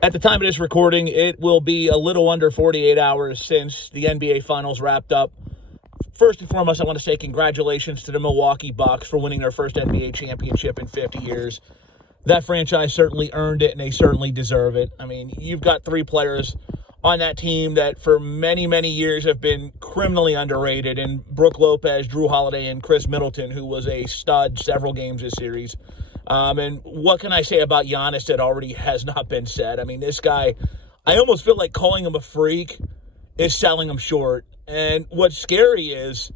At the time of this recording, it will be a little under 48 hours since the NBA Finals wrapped up. First and foremost, I want to say congratulations to the Milwaukee Bucks for winning their first NBA championship in 50 years. That franchise certainly earned it, and they certainly deserve it. I mean, you've got three players on that team that for many, many years have been criminally underrated, and Brook Lopez, Drew Holiday, and Chris Middleton, who was a stud several games this series. And what can I say about Giannis that already has not been said? I mean, this guy, I almost feel like calling him a freak is selling him short. And what's scary is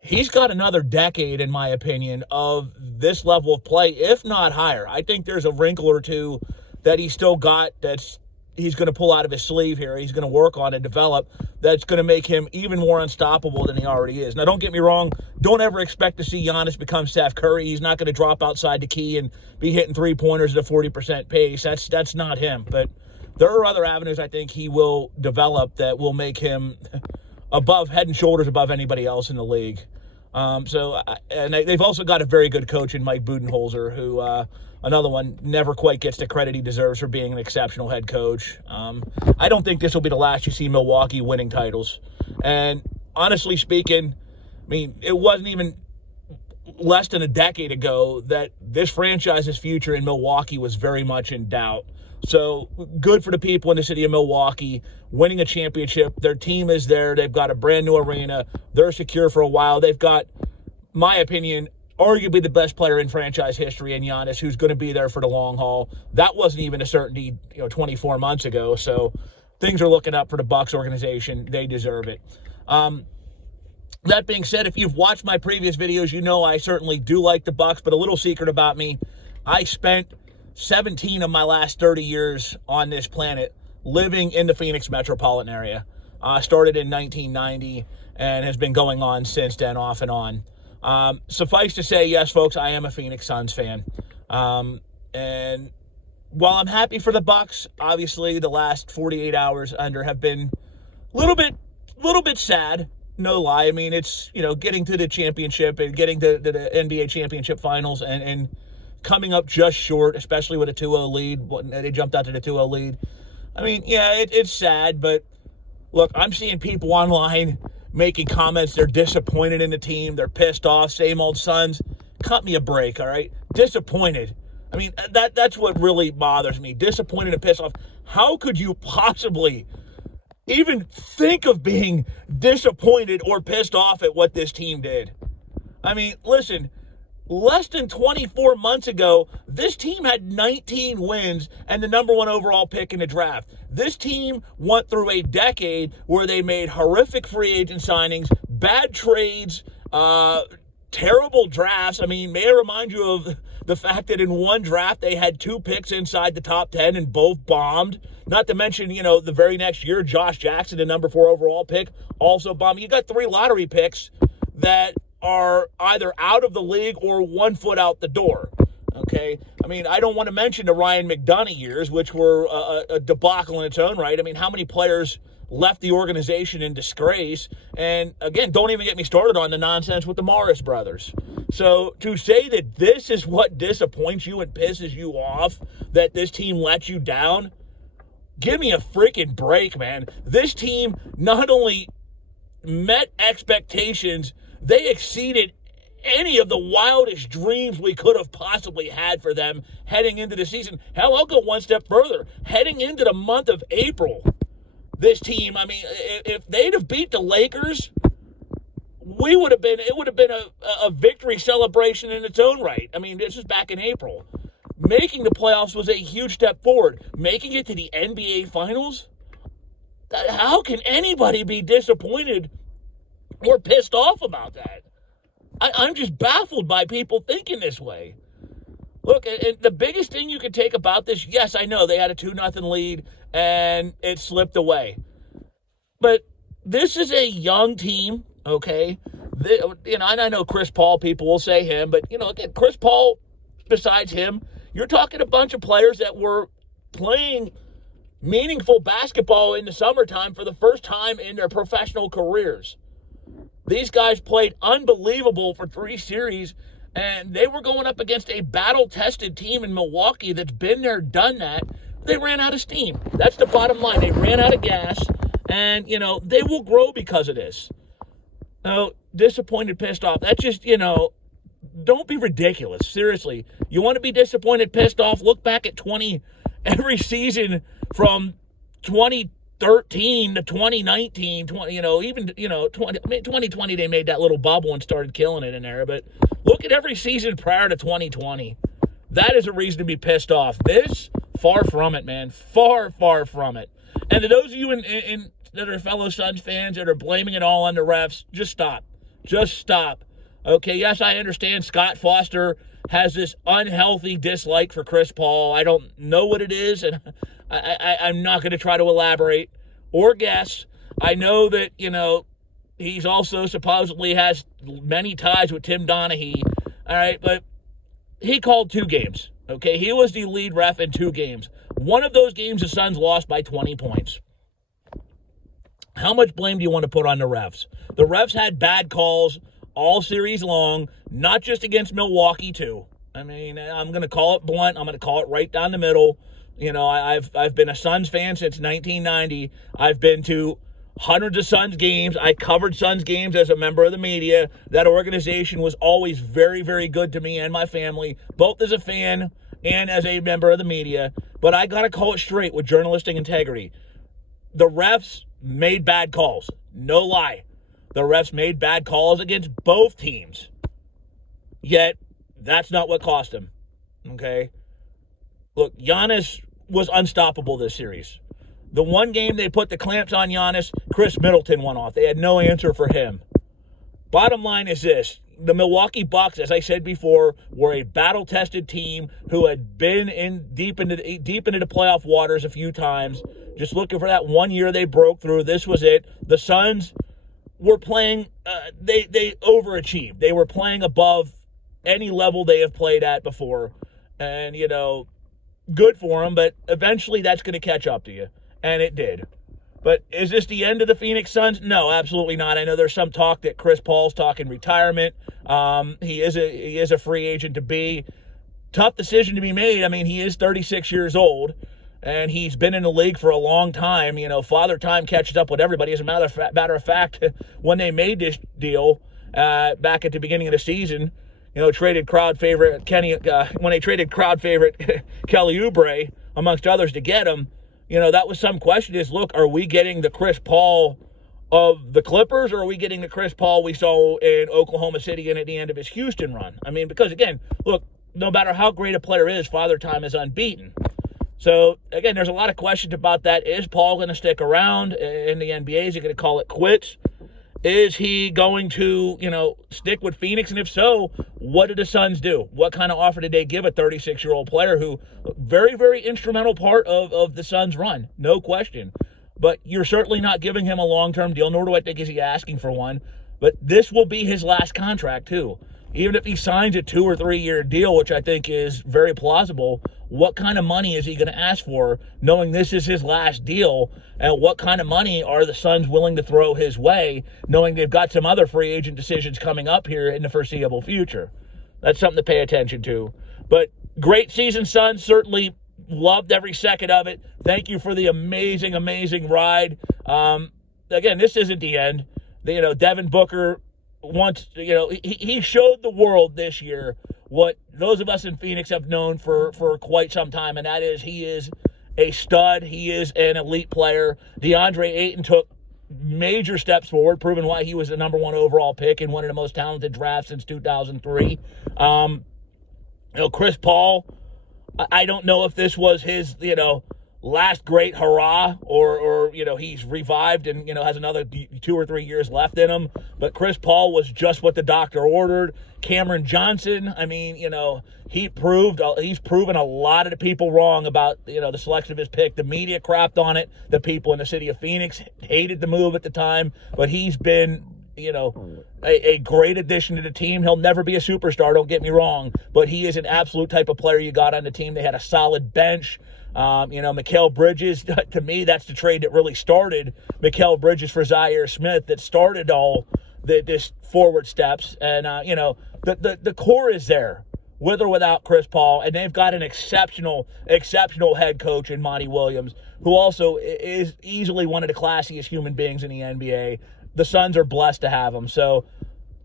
he's got another decade, in my opinion, of this level of play, if not higher. I think there's a wrinkle or two that he's still got he's going to pull out of his sleeve here. He's going to work on and develop that's going to make him even more unstoppable than he already is. Now, don't get me wrong. Don't ever expect to see Giannis become Steph Curry. He's not going to drop outside the key and be hitting three-pointers at a 40% pace. That's not him. But there are other avenues I think he will develop that will make him head and shoulders above anybody else in the league. And they've also got a very good coach in Mike Budenholzer, who another one never quite gets the credit he deserves for being an exceptional head coach. I don't think this will be the last you see Milwaukee winning titles. And honestly speaking, I mean, it wasn't even less than a decade ago that this franchise's future in Milwaukee was very much in doubt. So good for the people in the city of Milwaukee winning a championship. Their team is there. They've got a brand new arena. They're secure for a while. They've got, my opinion, arguably the best player in franchise history in Giannis, who's going to be there for the long haul. That wasn't even a certainty, 24 months ago. So things are looking up for the Bucks organization. They deserve it. That being said, if you've watched my previous videos, you know I certainly do like the Bucks. But a little secret about me, I spent 17 of my last 30 years on this planet living in the Phoenix metropolitan area. Started in 1990 and has been going on since then, off and on. Suffice to say, yes, folks, I am a Phoenix Suns fan. And while I'm happy for the Bucks, obviously the last 48 hours under have been a little bit sad. No lie. I mean, it's, getting to the championship and getting to the NBA championship finals and coming up just short, especially with a 2-0 lead. They jumped out to the 2-0 lead. I mean, yeah, it's sad, but look, I'm seeing people online making comments. They're disappointed in the team. They're pissed off. Same old Suns. Cut me a break, all right? Disappointed. I mean, that's what really bothers me. Disappointed and pissed off. How could you possibly even think of being disappointed or pissed off at what this team did? I mean, listen, less than 24 months ago, this team had 19 wins and the number one overall pick in the draft. This team went through a decade where they made horrific free agent signings, bad trades, terrible drafts. I mean, may I remind you of the fact that in one draft they had 2 picks inside the top 10 and both bombed. Not to mention, the very next year, Josh Jackson, the number 4 overall pick, also bombed. You got 3 lottery picks that are either out of the league or 1 foot out the door, okay? I mean, I don't want to mention the Ryan McDonough years, which were a debacle in its own right. I mean, how many players left the organization in disgrace? And, again, don't even get me started on the nonsense with the Morris brothers. So to say that this is what disappoints you and pisses you off, that this team let you down, give me a freaking break, man. This team not only met expectations, they exceeded any of the wildest dreams we could have possibly had for them heading into the season. Hell, I'll go one step further. Heading into the month of April, this team, I mean, if they'd have beat the Lakers, it would have been a victory celebration in its own right. I mean, this is back in April. Making the playoffs was a huge step forward. Making it to the NBA Finals? How can anybody be disappointed or pissed off about that? I'm just baffled by people thinking this way. Look, and the biggest thing you can take about this, yes, I know they had a 2-0 lead and it slipped away. But this is a young team, okay? And I know Chris Paul, people will say him, but, again, Chris Paul, besides him, you're talking a bunch of players that were playing meaningful basketball in the summertime for the first time in their professional careers. These guys played unbelievable for 3 series, and they were going up against a battle-tested team in Milwaukee that's been there, done that. they ran out of steam. That's the bottom line. They ran out of gas, and, they will grow because of this. Oh, disappointed, pissed off. That's just, don't be ridiculous. Seriously. You want to be disappointed, pissed off? Look back at every season from 2013 to 2019, 2020, they made that little bubble and started killing it in there. But look at every season prior to 2020. That is a reason to be pissed off. This, far from it, man. Far, far from it. And to those of you that are fellow Suns fans that are blaming it all on the refs, just stop. Just stop. Okay, yes, I understand Scott Foster has this unhealthy dislike for Chris Paul. I don't know what it is, and I'm not going to try to elaborate or guess. I know that, he's also supposedly has many ties with Tim Donaghy. All right, but he called 2 games. Okay, he was the lead ref in 2 games. One of those games, the Suns lost by 20 points. How much blame do you want to put on the refs? The refs had bad calls all series long, not just against Milwaukee, too. I mean, I'm going to call it blunt. I'm going to call it right down the middle. I've been a Suns fan since 1990. I've been to hundreds of Suns games. I covered Suns games as a member of the media. That organization was always very, very good to me and my family, both as a fan and as a member of the media. But I got to call it straight with journalistic integrity. The refs made bad calls. No lie. The refs made bad calls against both teams. Yet, that's not what cost them. Okay? Look, Giannis was unstoppable this series. The one game they put the clamps on Giannis, Chris Middleton went off. They had no answer for him. Bottom line is this. The Milwaukee Bucks, as I said before, were a battle-tested team who had been deep into the playoff waters a few times. Just looking for that one year they broke through. This was it. The Suns were playing, they overachieved. They were playing above any level they have played at before. And, good for them, but eventually that's going to catch up to you. And it did. But is this the end of the Phoenix Suns? No, absolutely not. I know there's some talk that Chris Paul's talking retirement. He is a free agent to be. Tough decision to be made. I mean, he is 36 years old. And he's been in the league for a long time. Father Time catches up with everybody. As a matter of fact, when they made this deal back at the beginning of the season, traded crowd favorite when they traded crowd favorite Kelly Oubre, amongst others, to get him, that was some question is, look, are we getting the Chris Paul of the Clippers, or are we getting the Chris Paul we saw in Oklahoma City and at the end of his Houston run? I mean, because, again, look, no matter how great a player is, Father Time is unbeaten. So, again, there's a lot of questions about that. Is Paul going to stick around in the NBA? Is he going to call it quits? Is he going to, stick with Phoenix? And if so, what did the Suns do? What kind of offer did they give a 36-year-old player who, very, very instrumental part of the Suns' run? No question. But you're certainly not giving him a long-term deal, nor do I think is he asking for one. But this will be his last contract, too. Even if he signs a 2 or 3 year deal, which I think is very plausible, what kind of money is he going to ask for, knowing this is his last deal? And what kind of money are the Suns willing to throw his way, knowing they've got some other free agent decisions coming up here in the foreseeable future? That's something to pay attention to. But great season, Suns. Certainly loved every second of it. Thank you for the amazing, amazing ride. Again, this isn't the end. Devin Booker once, he showed the world this year what those of us in Phoenix have known for quite some time, and that is he is a stud. He is an elite player. DeAndre Ayton took major steps forward, proving why he was the number 1 overall pick in one of the most talented drafts since 2003. Chris Paul, I don't know if this was his, last great hurrah or he's revived and, has another 2 or 3 years left in him. But Chris Paul was just what the doctor ordered. Cameron Johnson, I mean, he's proven a lot of the people wrong about, the selection of his pick. The media crapped on it. The people in the city of Phoenix hated the move at the time, but he's been, a great addition to the team. He'll never be a superstar, don't get me wrong, but he is an absolute type of player you got on the team. They had a solid bench. Mikal Bridges, to me, that's the trade that really started Mikal Bridges for Zaire Smith, that started all this forward steps. And, the core is there. with or without Chris Paul, and they've got an exceptional head coach in Monty Williams, who also is easily one of the classiest human beings in the NBA. The Suns are blessed to have him. So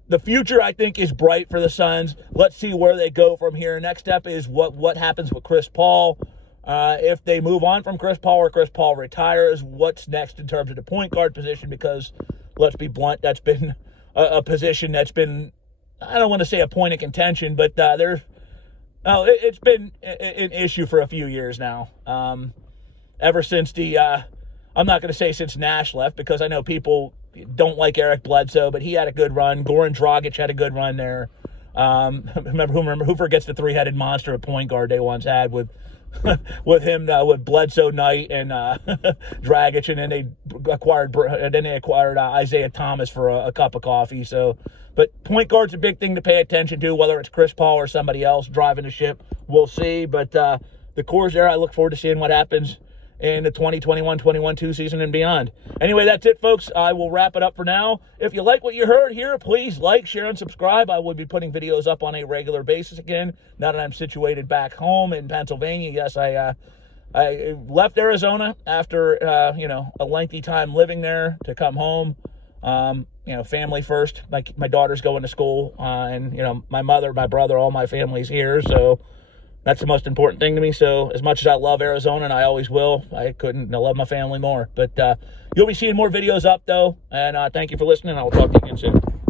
the future, I think, is bright for the Suns. Let's see where they go from here. Next step is what happens with Chris Paul. If they move on from Chris Paul or Chris Paul retires, what's next in terms of the point guard position? Because, let's be blunt, that's been a position that's been, I don't want to say a point of contention, but it's been an issue for a few years now. Ever since I'm not going to say since Nash left, because I know people don't like Eric Bledsoe, but he had a good run. Goran Dragic had a good run there. Remember who forgets the three-headed monster at point guard they once had with with Bledsoe, Knight, and Dragic, and then they acquired Isaiah Thomas for a cup of coffee. So, but point guard's a big thing to pay attention to, whether it's Chris Paul or somebody else driving the ship. We'll see. But the core's there. I look forward to seeing what happens in the 2021-21-2 season and beyond. Anyway, that's it, folks. I will wrap it up for now. If you like what you heard here, please like, share, and subscribe. I will be putting videos up on a regular basis again, now that I'm situated back home in Pennsylvania. Yes, I left Arizona after, a lengthy time living there to come home. Family first. My daughter's going to school, and, my mother, my brother, all my family's here, so that's the most important thing to me. So as much as I love Arizona, and I always will, I love my family more. But you'll be seeing more videos up, though. And thank you for listening. I will talk to you again soon.